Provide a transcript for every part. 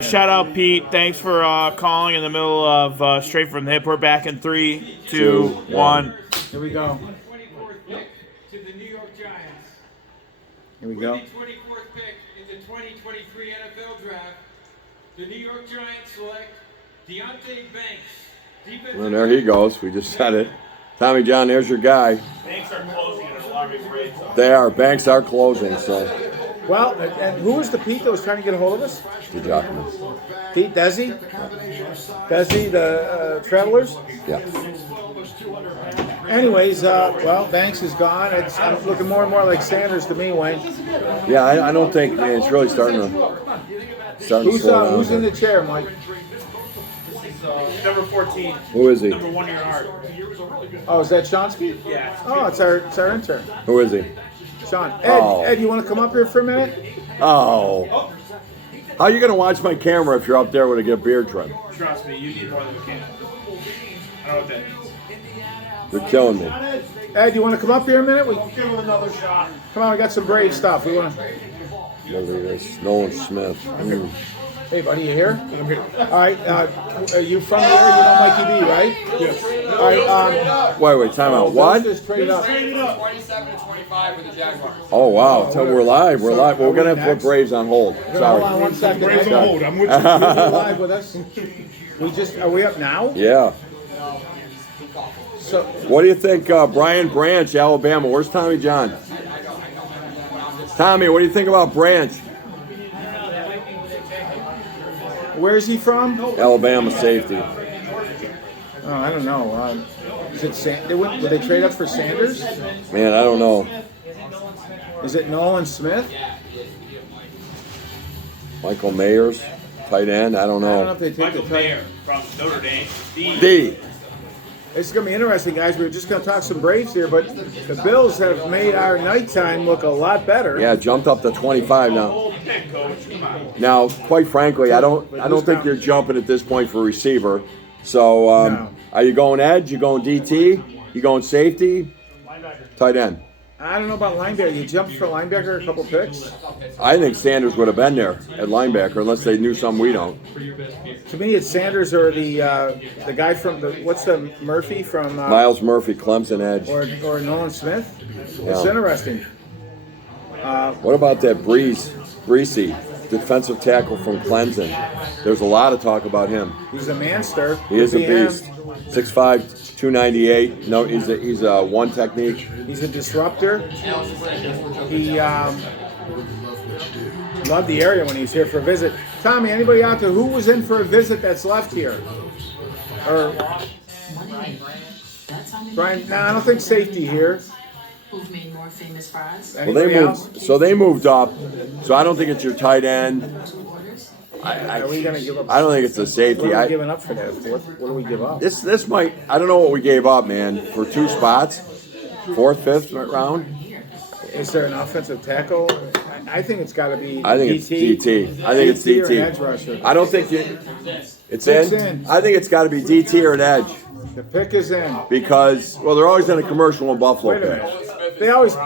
Shout out Pete. Thanks for calling in the middle of Straight from the Hip. We're back in 3, 2, 1. Here we go. To the New York Giants. Here we go. With the 24th pick in the 2023 NFL Draft, the New York Giants select Deontay Banks. Well, there he goes. We just said it. Tommy John, there's your guy. Banks are closing in a lottery grade. They are. Banks are closing, so. Well, and who was the Pete that was trying to get a hold of us? The Jockman. Pete, Desi? Desi, the Travelers? Yeah. Anyways, well, Banks is gone. It's looking more and more like Sanders to me, Wayne. Yeah, I don't think, man, it's really starting to slow down. Who's in the chair, Mike? Number 14. Who is he? Number 1 in your heart. Oh, is that Shonsky? Yeah. Oh, it's our intern. Who is he? Sean. Oh. Ed, you want to come up here for a minute? Oh. How are you going to watch my camera if you're up there with a beard trim? Trust me, you need more than a can. I don't know what that means. You're killing me. Ed, you want to come up here a minute? Give him another shot. Come on, we got some Brave stuff. We want to. Look at this. Nolan Smith. Hey, buddy, you here? I'm here. All right, are you from the area? You know Mikey B, right? Yes. All right. Wait, time out. What? Just trade up. 27 to 25 with the Jaguars. Oh, wow. So we're live. We're live. We're going to put Braves on hold. Hold on Sorry. one second. Braves Ed. on hold. I'm with You're you. live with us. Are we up now? Yeah. So, What do you think, Brian Branch, Alabama? Where's Tommy John? Tommy, what do you think about Branch? where's he from? Alabama safety. Oh, I don't know. Is it would they trade up for Sanders? Man, I don't know. Is it Nolan Smith? Michael Mayers, tight end. I don't I don't know know. if they take Michael the Mayer from Notre Dame. D. It's going to be interesting, guys. We're just going to talk some Braves here, but the Bills have made our nighttime look a lot better. Yeah, jumped up to 25 now. Old pick, coach. Come on. Now, quite frankly, I don't think you're jumping at this point for receiver. So, No. are you going edge? You going DT? You going safety? Tight end. I don't know about linebacker. You jumped for linebacker a couple picks. I think Sanders would have been there at linebacker unless they knew something we don't. To me, it's Sanders or the guy from what's the Murphy from Miles Murphy, Clemson edge. or Nolan Smith. Yeah. It's interesting. What about that Breesy, defensive tackle from Clemson? There's a lot of talk about him. He's a manster. He is a Could be beast. 6'5", 298. No, he's a one technique. He's a disruptor. He loved the area when he was here for a visit. Tommy, anybody out there who was in for a visit that's left here? Or Brian? No, I don't think safety here. Who've made more famous fries? Well, they moved. So they moved up. So I don't think it's your tight end. Are we gonna give up? I don't think it's a What safety. are we giving up for that? What do we give up? This might. I don't know what we gave up, man, for 2 spots, 4th, 5th round. Is there an offensive tackle? I think it's got to be. I think it's DT. I think it's DT or an edge DT. rusher. I don't think it's It's in. in. I think it's got to be DT or an edge The pick is in. because they're always in a commercial when Buffalo Wait a picks. minute. They always.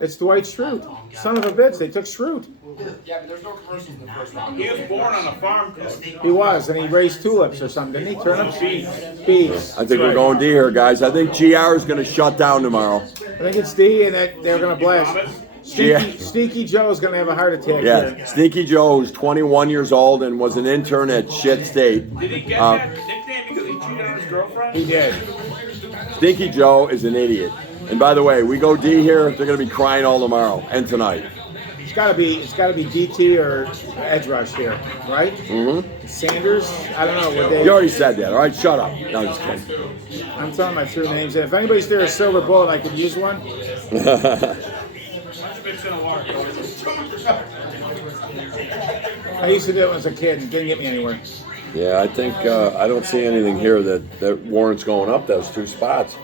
It's Dwight Schrute. Son of a bitch. They took Schrute. Yeah, but there's no commercials in the first round. He was born on a farm, coach. He was, and he raised tulips or something, didn't he? Turnips? Bees. I think we're going D here, guys. I think GR is going to shut down tomorrow. I think it's D, and that they're going to blast. Sneaky Joe's going to have a heart attack Yeah, here. Sneaky Joe is 21 years old and was an intern at Shit State. Did he get that nickname because he cheated on his girlfriend? He did. Sneaky Joe is an idiot. And by the way, we go D here, they're going to be crying all tomorrow and tonight. It's got to be DT or edge rush here, right? Mm-hmm. Sanders, I don't know. Would they? You already said that, all right? Shut up. No, I'm just kidding. I'm telling my true names. And if anybody's there a silver bullet, I could use one. Mix in a water. I used to do it as a kid and didn't get me anywhere. Yeah, I think I don't see anything here that warrants going up those 2 spots.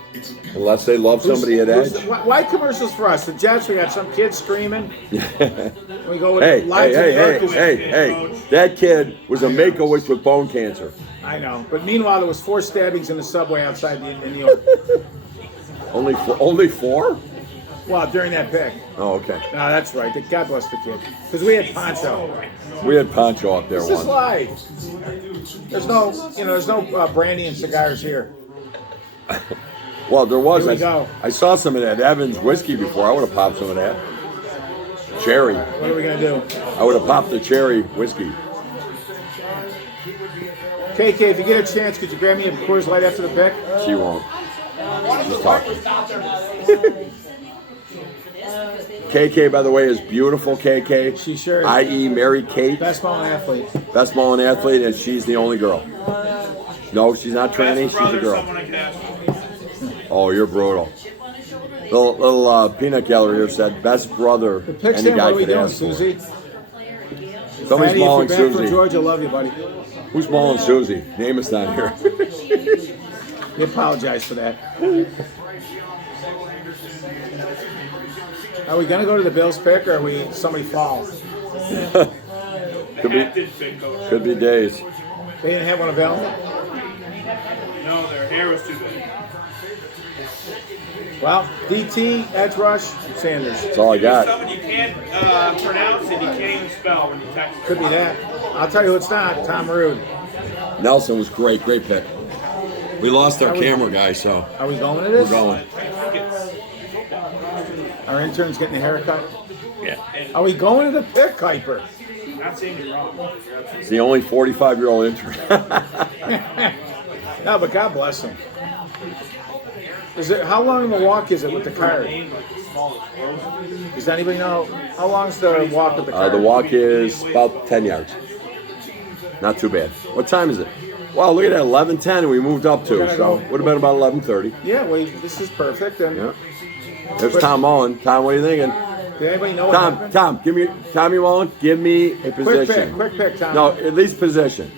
Unless they love somebody at edge. Why commercials for us? The Jets, we got some kid screaming. We go with Hey, live to the darkness. hey. That kid was a Make-A-Wish with bone cancer. I know. But meanwhile, there was 4 stabbings in the subway outside in New York. Only 4? Well, during that pick. Oh, okay. No, that's right. God bless the kid. Because we had Poncho. We had Poncho up there This is once. live. There's no brandy and cigars here. Well, there was. Here we go. I saw some of that Evans whiskey before. I would have popped some of that. Cherry. What are we gonna do? I would have popped the cherry whiskey. KK, if you get a chance, could you grab me a Coors Light after the pick? She won't. She's talking. KK, by the way, is beautiful. KK. She sure is. I.e. Mary Kate. Best mom athlete. Best Mullen athlete, and she's the only girl. No, she's not tranny. Best She's a brother, girl. someone I could ask for. Oh, you're brutal. Little peanut gallery here said best brother The pick's any in. guy What are we could doing, ask for. Susie? Somebody's Patty, if you're mauling back from Susie. Georgia, love you, buddy. Who's mauling Susie? Name is not here. We apologize for that. Are we gonna go to the Bills pick, or are we somebody fall? Could be, Hat didn't fit, Coach. could be days. They didn't have one available. No, their hair was too big. Well, DT, edge rush, Sanders. That's all I got. Someone you can't pronounce and you can't even spell when you text. Could be that. I'll tell you who it's not. Tom Rude. Nelson was great. Great pick. We lost our camera guy, so Are we going to we're this? going. Our intern's getting a haircut. Yeah. Are we going to the pick, Kuiper? Not saying you're wrong. It's the only 45-year-old intern. No, but God bless him. Is it how long of a walk is it with the car? Does anybody know how long's the walk with the car? The walk is about 10 yards. Not too bad. What time is it? Wow, look at that, 11:10, and we moved up to, so would have been about 11:30. Yeah, well, this is perfect. And Yeah. There's Tom Mullen. Tom, what are you thinking? did anybody know what happened? Tommy Mullen, give me a position. Quick pick, Tom. No, at least position.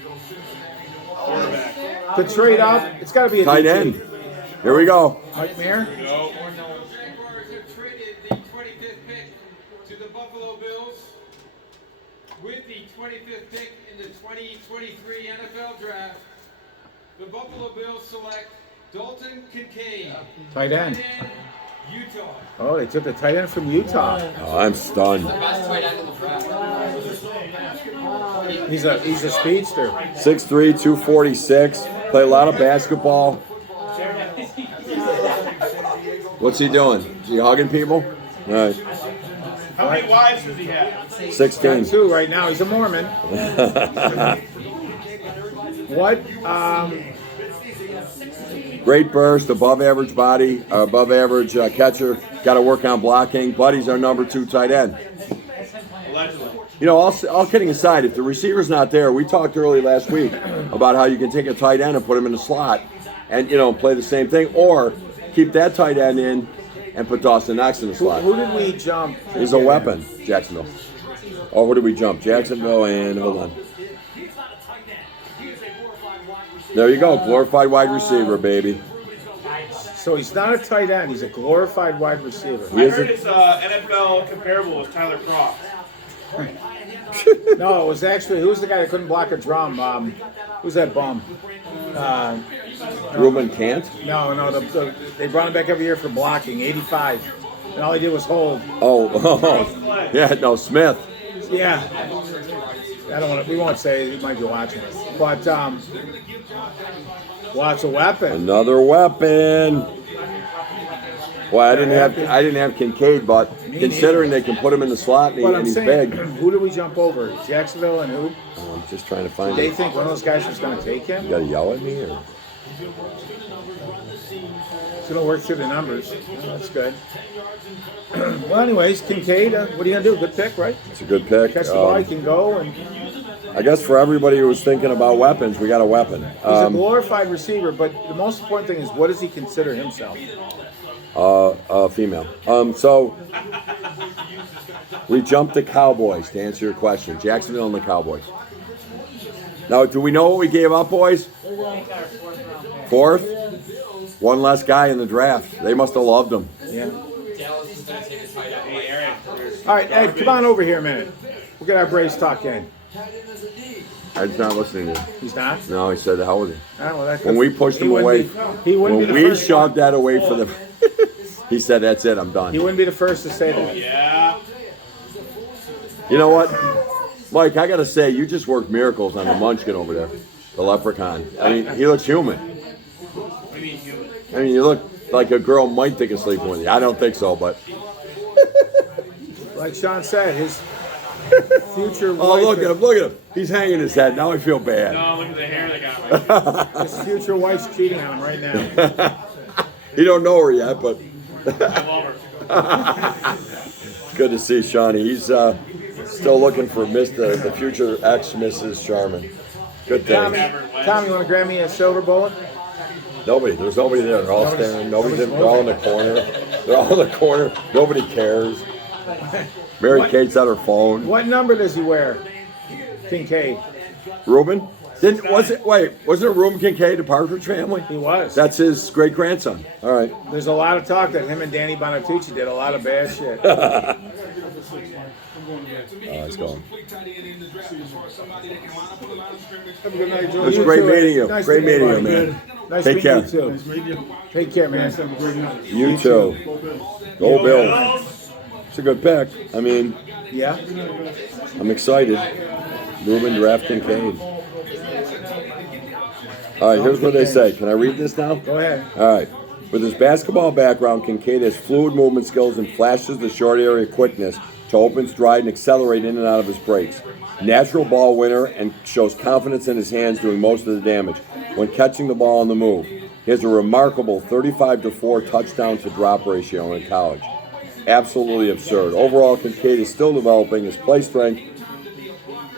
To trade up, it's got to be a Tight DT. end. Here we go. Mike Mayer. The Jaguars have traded the 25th pick to the Buffalo Bills. With the 25th pick in the 2023 NFL Draft, the Buffalo Bills select Dalton Kincaid, Tight end. tight end, Utah. Oh, they took the tight end from Utah. Oh, I'm stunned. He's a speedster. 6'3", 246. Play a lot of basketball. What's he doing? Is he hugging people? All right. How many wives does he have? 16. Got two right now. He's a Mormon. What? Great burst, above average body, above average catcher. Got to work on blocking. Buddy's our number 2 tight end. Allegedly. You know, all kidding aside, if the receiver's not there, we talked early last week about how you can take a tight end and put him in the slot and, play the same thing, or keep that tight end in and put Dawson Knox in the slot. Who did we jump? He's a weapon, Jacksonville. Oh, who did we jump? Jacksonville and, hold on. There you go, glorified wide receiver, baby. So he's not a tight end. He's a glorified wide receiver. I heard his NFL comparable was Tyler Croft. No, it was actually, who was the guy that couldn't block a drum? Who's that bum? Ruben Cant? No, they brought him back every year for blocking, 85. And all he did was hold. Oh, yeah, no, Smith. Yeah. We won't say, he might be watching. But, lots of weapon. Another weapon. Well, I didn't have Kincaid, but considering they can put him in the slot But I'm and he's saying, big. who did we jump over? Jacksonville and who? I'm just trying to find They it. think one of those guys was going to take him? You gotta yell at me, or It's going to work through the numbers. That's good. Well, anyways, Kincaid, what are you going to do? Good pick, right? it's a good pick. Catch the ball, he can go, and I guess for everybody who was thinking about weapons, we got a weapon. he's a glorified receiver, but the most important thing is, what does he consider himself? Female. So we jumped the Cowboys to answer your question. Jacksonville and the Cowboys. Now, do we know what we gave up, boys? 4th? One less guy in the draft. They must have loved him. Yeah. Hey, Aaron. All right, Ed, come on over here a minute. We'll get our Braves talk in. I'm not listening to you. He's not? No, he said, how was he? Oh, well, that When we pushed he him wouldn't away, be- he wouldn't when be the we first shoved that away for the, He said, "That's it. I'm done." He wouldn't be the first to say that. Yeah. You know what, Mike? I gotta say, you just worked miracles on the Munchkin over there, the leprechaun. I mean, he looks human. What do you mean human? I mean, you look like a girl might think of sleeping with you. I don't think so, but Like Sean said, his future oh, wife. look at him! Look at him! He's hanging his head. Now I feel bad. No, look at the hair they got. Right. His future wife's cheating on him right now. He don't know her yet, but I love her. good to see Shawnee. He's still looking for the future ex Mrs. Charmin. Good Tommy, thing. Tommy, you want to grab me a silver bullet? Nobody. There's nobody there. They're all staring. They're all in the corner. They're all in the corner. Nobody cares. Mary Kate's on her phone. What number does he wear? Kincaid. Reuben? Wasn't it Reuben Kincaid, the Partridge Family? He was. That's his great grandson. All right. There's a lot of talk that him and Danny Bonatucci did a lot of bad shit. It's going. Have a good night, Joe. It was You great too, meeting you. Nice Great to meet meeting you, you. man. Nice Take to meet care. you too. Take care, man. You too. Go Bills. It's a good pick. I mean, Yeah. I'm excited. Reuben draft Kincaid. All right, here's what they say. Can I read this now? Go ahead. All right. With his basketball background, Kincaid has fluid movement skills and flashes the short area quickness to open, stride, and accelerate in and out of his breaks. Natural ball winner and shows confidence in his hands doing most of the damage when catching the ball on the move. He has a remarkable 35-4 touchdown to drop ratio in college. Absolutely absurd. Overall, Kincaid is still developing his play strength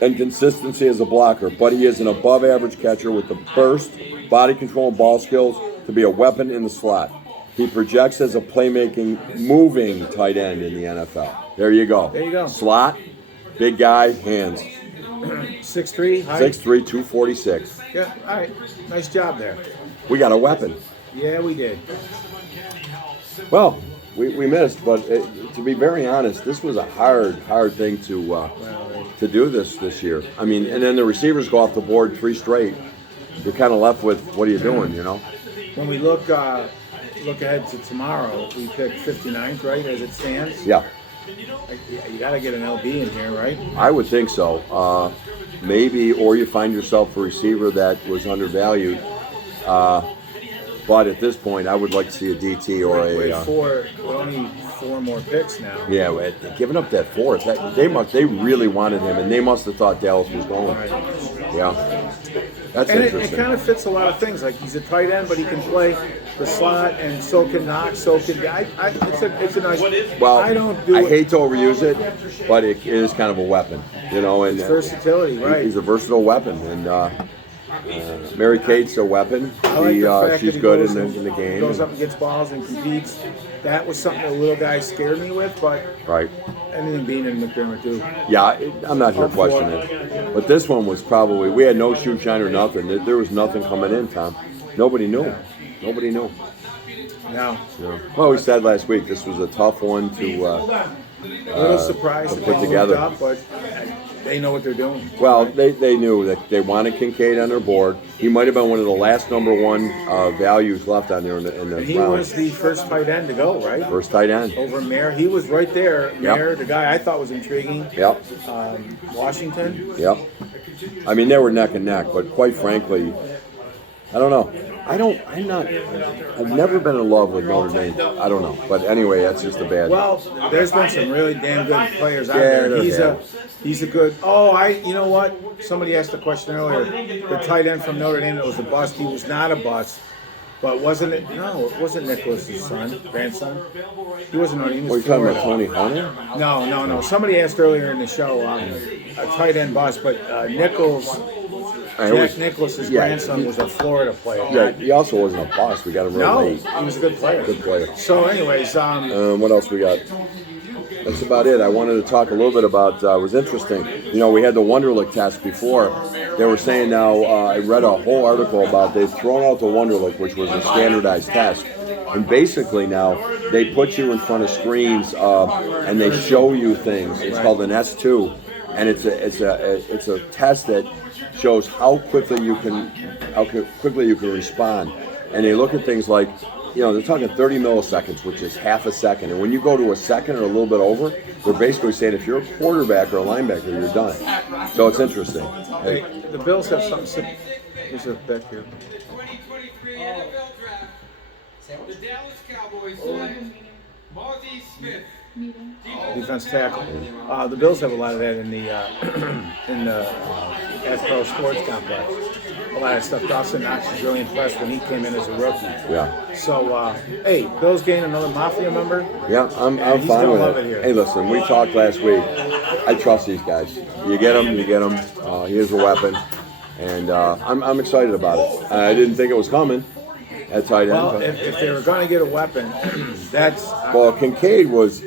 and consistency as a blocker, but he is an above-average catcher with the burst, body control, and ball skills to be a weapon in the slot. He projects as a playmaking, moving tight end in the NFL. There you go. There you go. Slot, big guy, hands. 6'3", height. 6'3", 246. Yeah, all right. Nice job there. We got a weapon. Yeah, we did. Well, we missed, but to be very honest, this was a hard thing to do this year. I mean, and then the receivers go off the board 3 straight. You're kind of left with, what are you doing, you know? When we look ahead to tomorrow, we picked 59th, right, as it stands? Yeah, You got to get an LB in here, right? I would think so. Maybe, or you find yourself a receiver that was undervalued. But at this point, I would like to see a DT or Only 4 more picks now. Yeah, giving up that 4th. They really wanted him, and they must have thought Dallas was going. Right. Yeah, that's And it interesting. kind of fits a lot of things. Like he's a tight end, but he can play the slot, and so can Knox, so can guy. It's a nice. Well, I hate to overuse it, but it is kind of a weapon, you know. And versatility, right? he's a versatile weapon, and Mary Kate's a weapon. I like the fact She's that he good goes in the game. Goes up and gets balls and competes. That was something the little guy scared me with, but Right. anything being in McDermott too. Yeah, I'm not here questioning it. But this one was probably, we had no shoe shine or nothing. There was nothing coming in, Tom. Nobody knew. Nobody knew. Now, Yeah. Well, we said last week this was a tough one to a little surprised to that put they moved together. up, but they know what they're doing. Well, they knew that they wanted Kincaid on their board. He might have been one of the last #1 values left on there in the He round. was the first tight end to go, right? First tight end. Over Mayer. He was right there. Yep. Mayer, the guy I thought was intriguing. Yep. Washington. Yep. I mean, they were neck and neck, but quite frankly, I don't know. I've never been in love with Notre Dame. I don't know. But anyway, that's just a bad. Well, there's been some really damn good players out Yeah, there. there He's a good. You know what? Somebody asked the question earlier. The tight end from Notre Dame that was a bust. He was not a bust. But wasn't it? No, it wasn't Nicholas's son, grandson. He wasn't Notre Dame. He What are was you talking Florida. about, Tony Hunter? No. Somebody asked earlier in the show a tight end bust, but Nichols. Jack Nicholas's grandson was a Florida player. Yeah, he also wasn't a boss. We got him real No, late. he was a good player. Good player. So, anyways, What else we got? That's about it. I wanted to talk a little bit about, it was interesting. You know, we had the Wonderlic test before. They were saying now, I read a whole article about they've thrown out the Wonderlic, which was a standardized test. And basically now, they put you in front of screens and they show you things. It's called an S2. And it's a test that shows how quickly you can respond. And they look at things like they're talking 30 milliseconds, which is half a second. And when you go to a second or a little bit over, they're basically saying if you're a quarterback or a linebacker, you're done. So it's interesting. Hey, Hey, the Bills have something. Here's a bet here. The 2023 NFL Draft, the Dallas Cowboys select Mozzie Smith, Defense tackle. The Bills have a lot of that in the Pro Sports Complex. A lot of stuff. Dawson Knox was really impressed when he came in as a rookie. yeah. So, hey, Bills gained another Mafia member. Yeah, I'm he's fine gonna with love it. it here. Hey, listen, we talked last week. I trust these guys. You get them, you get them. He is a weapon, and I'm excited about it. I didn't think it was coming at tight end. Well, but- if they were going to get a weapon, that's well, Kincaid was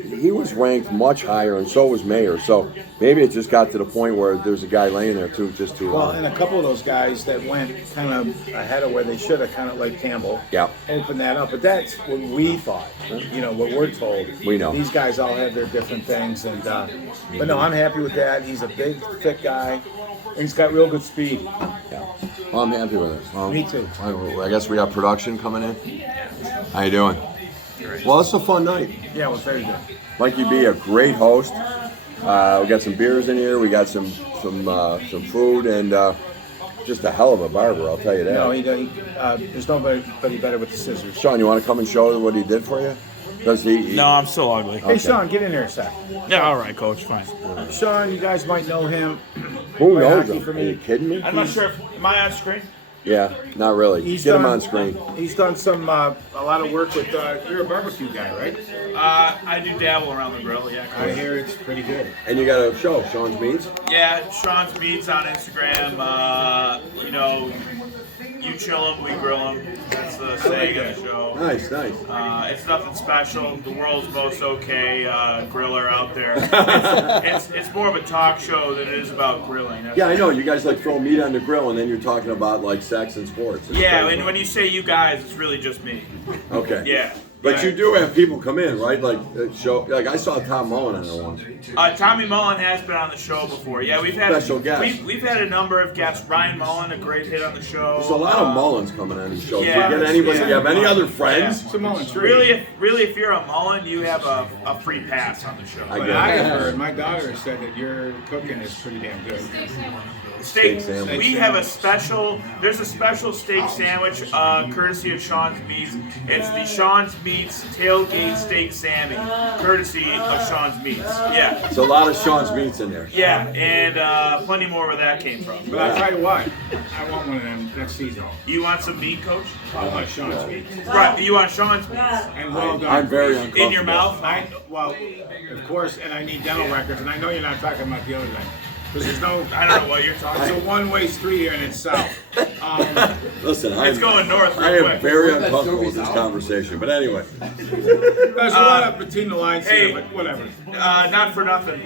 ranked much higher, and so was Mayer. So maybe it just got to the point where there's a guy laying there too well, long. and a couple of those guys that went kind of ahead of where they should have, kind of like Campbell. Yeah. Opened that up, but that's what we thought. What we're told. We know. These guys all have their different things, and but no, I'm happy with that. He's a big, thick guy, and he's got real good speed. Yeah. Well, I'm happy with it. Well, Me too. I guess we got production coming in. How you doing? Well, it's a fun night. Yeah, it was very good. Mikey B, a great host. We got some beers in here. We got some food, and just a hell of a barber. I'll tell you that. No, there's nobody better with the scissors. Sean, you want to come and show what he did for you? Does he? No, I'm still ugly. Hey, Sean, get in here a sec. Yeah, all right, coach, fine. Sean, you guys might know him. Who Play knows hockey him? for Are me. you kidding me? I'm not sure if am I on screen. Yeah, not really. Get him on screen. He's done some a lot of work with. You're a barbecue guy, right? I do dabble around the grill. Yeah, I hear it's pretty good. And you got a show, Sean's Meats. Yeah, Sean's Meats on Instagram. You chill them, we grill them. That's the saying of the show. Nice, nice. It's nothing special. The world's most okay griller out there. It's more of a talk show than it is about grilling. That's Yeah, I know. You guys like throw meat on the grill, and then you're talking about like sex and sports. It's Yeah, crazy. and when you say you guys, it's really just me. Okay. Yeah. But you do have people come in, right? Like show. Like I saw Tom Mullen on there once. Tommy Mullen has been on the show before. Yeah, we've had Special guest. We've had a number of guests. Ryan Mullen, a great hit on the show. There's a lot of Mullins coming on these shows. yeah, do you get anybody? yeah. Do you have any other friends? It's a Mullen tree. Really, if you're a Mullen, you have a free pass on the show. I But get I it. have heard, my daughter said that your cooking is pretty damn good. Steak. sandwich. We have a special. There's a special steak sandwich, courtesy of Sean's Meats. It's the Sean's Meats tailgate steak Sammy, courtesy of Sean's Meats. Yeah, It's a lot of Sean's Meats in there. yeah, and plenty more where that came from. But I'll tell you what, I want one of them next season. You want some meat, Coach? I want Sean's meat. Right, you want Sean's Meats And well done. I'm very uncomfortable. in your mouth? Well, of course, and I need dental records, and I know you're not talking about the other thing. Because there's no, I don't know what you're talking it's a about. one-way street here and it's south. Listen, It's going north I real am quick. very uncomfortable with this conversation. But anyway, There's a lot of between the lines hey, here, but whatever. Not for nothing.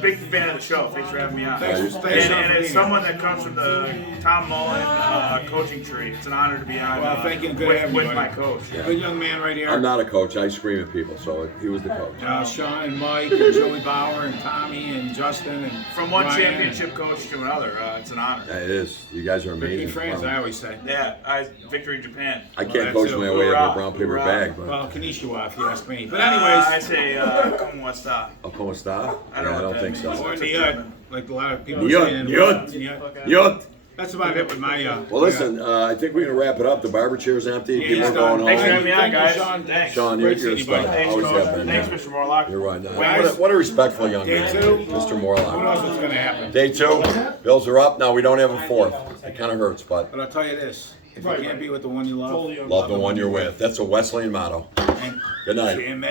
Big fan of the show. Thanks for having me on. Thanks, And, thanks, Sean, for and being as someone that comes from the Tom Mullen coaching tree, it's an honor to be on Well, thank you, and good having you, with buddy. my coach. Good young man right here. I'm not a coach. I scream at people, so he was the coach. Sean and Mike and Joey Bauer and Tommy and Justin and From one Ryan championship coach to another, it's an honor. Yeah, it is. You guys are and amazing. Big friends, Wow. I always say. Yeah, Victory Japan. I can't that's coach it. my way up Hoorah. a brown paper Hoorah. bag, but Well, Kanishiwa, if you ask me. But I anyways, say, como esta? ¿Cómo está? I don't know I what don't that think means. so. or Niyut, like a lot of people Niyut, saying. Niyut. Yut. That's about it with my. Well, listen. I think we're gonna wrap it up. The barber chair's empty. Yeah, People he's are going done. Thanks for home. having me on, Thank you, guys. Sean. Thanks. Sean, you're Great a seeing you, buddy. star. Thanks, Always Coach. have been. Thanks, yeah. Mr. Morlock. You're right. Guys, What a respectful young Day man, two. Mr. Who Morlock. knows what's going to happen? Day 2. Bills are up. Now we don't have a fourth. It kind of hurts, but But I'll tell you this: if you can't be with the one you love, love the one you're with. That's a Wesleyan motto. and Good night. Jimmy.